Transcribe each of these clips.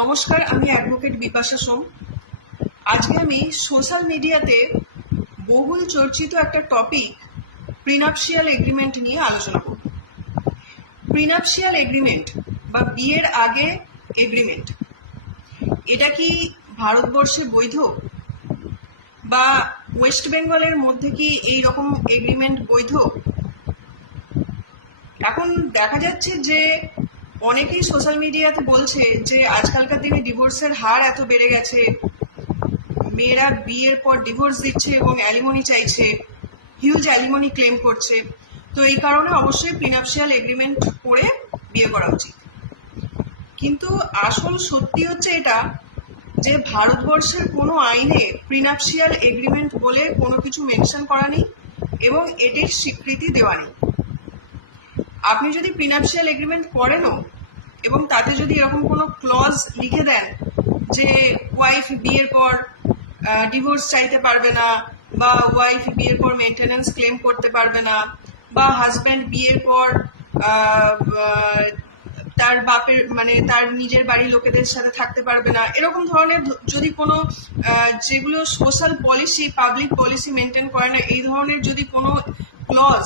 নমস্কার, আমি অ্যাডভোকেট বিপাশা সোম। আজকে আমি সোশ্যাল মিডিয়াতে বহুল চর্চিত একটা টপিক প্রিনাপশিয়াল এগ্রিমেন্ট নিয়ে আলোচনা করব। প্রিনাপশিয়াল এগ্রিমেন্ট বা বিয়ের আগে এগ্রিমেন্ট, এটা কি ভারতবর্ষে বৈধ, বা ওয়েস্ট বেঙ্গলের মধ্যে কি এই রকম এগ্রিমেন্ট বৈধ? এখন দেখা যাচ্ছে যে অনেকেই সোশ্যাল মিডিয়াতে বলছে যে আজকালকার দিনে ডিভোর্সের হার এত বেড়ে গেছে, মেয়েরা বিয়ের পর ডিভোর্স দিচ্ছে এবং অ্যালিমনি চাইছে, হিউজ অ্যালিমনি ক্লেম করছে। তো এই কারণে অবশ্যই প্রিনাপশিয়াল এগ্রিমেন্ট করে বিয়ে করা উচিত। কিন্তু আসল সত্যি হচ্ছে এটা যে ভারতবর্ষের কোনো আইনে প্রিনাপশিয়াল এগ্রিমেন্ট বলে কোনো কিছু মেনশন করা নেই এবং এটির স্বীকৃতি দেওয়া নেই। আপনি যদি প্রিনাপশিয়াল এগ্রিমেন্ট করেনও এবং তাতে যদি এরকম কোনো ক্লজ লিখে দেন যে ওয়াইফ বিয়ের পর ডিভোর্স চাইতে পারবে না, বা ওয়াইফ বিয়ের পর মেনটেন্যান্স ক্লেম করতে পারবে না, বা হাজব্যান্ড বিয়ের পর তার বাপের তার নিজের বাড়ির লোকেদের সাথে থাকতে পারবে না, এরকম ধরনের যদি কোনো যেগুলো social policy, public policy maintain করে না, এই ধরনের যদি কোনো ক্লজ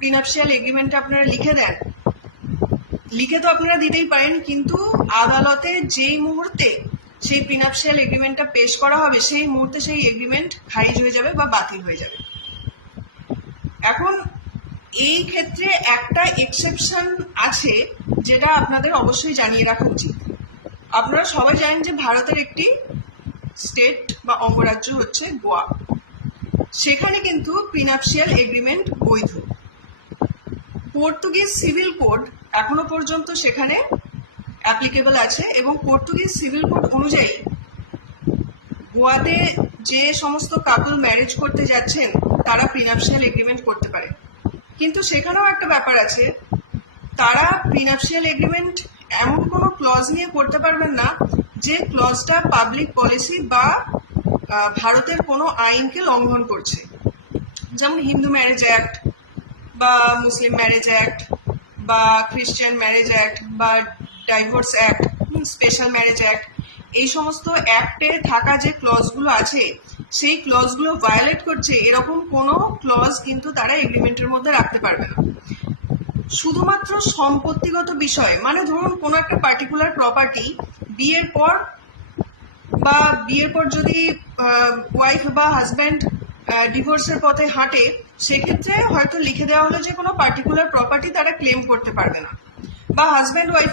প্রিনাপশিয়াল এগ্রিমেন্টে আপনারা লিখে দেন, লিখে তো আপনারা দিতেই পারেন, কিন্তু আদালতে যেই মুহূর্তে সেই প্রিনাপশিয়াল এগ্রিমেন্টটা পেশ করা হবে সেই মুহূর্তে সেই এগ্রিমেন্ট খারিজ হয়ে যাবে বা বাতিল হয়ে যাবে। এখন এই ক্ষেত্রে একটা এক্সেপশন আছে যেটা আপনাদের অবশ্যই জানিয়ে রাখা উচিত। আপনারা সবাই জানেন যে ভারতের একটি স্টেট বা অঙ্গরাজ্য হচ্ছে গোয়া। সেখানে কিন্তু প্রিনাপশিয়াল এগ্রিমেন্ট বৈধ। পর্তুগিজ সিভিল কোড এখনো পর্যন্ত সেখানে অ্যাপ্লিকেবল আছে এবং পর্তুগিজ সিভিল কোড অনুযায়ী গোয়াতে যে সমস্ত কাপল ম্যারেজ করতে যাচ্ছেন তারা প্রিনাপশিয়াল এগ্রিমেন্ট করতে পারে। কিন্তু সেখানেও একটা ব্যাপার আছে, তারা প্রিনাপশিয়াল এগ্রিমেন্ট এমন কোনো ক্লজ নিয়ে করতে পারবেন না যে ক্লজটা পাবলিক পলিসি বা ভারতের কোনো আইনকে লঙ্ঘন করছে। যেমন হিন্দু ম্যারেজ অ্যাক্ট বা মুসলিম ম্যারেজ অ্যাক্ট বা খ্রিস্টান ম্যারেজ অ্যাক্ট বা divorce act, special marriage act, এই সমস্ত অ্যাক্টে থাকা যে ক্লজগুলো আছে সেই ক্লজগুলো ভায়োলেট করছে এরকম কোনো ক্লজ কিন্তু তারা এগ্রিমেন্টের মধ্যে রাখতে পারবে না। শুধুমাত্র সম্পত্তিগত বিষয়, মানে ধরুন কোনো একটা পার্টিকুলার প্রপার্টি বিয়ের পর যদি ওয়াইফ বা হাজব্যান্ড ডিভোর্সের পথে হাঁটে, সেক্ষেত্রে হয়তো লিখে দেওয়া হলো যে কোনো পার্টিকুলার প্রপার্টি তারা ক্লেম করতে পারবে না, বা হাজব্যান্ড ওয়াইফ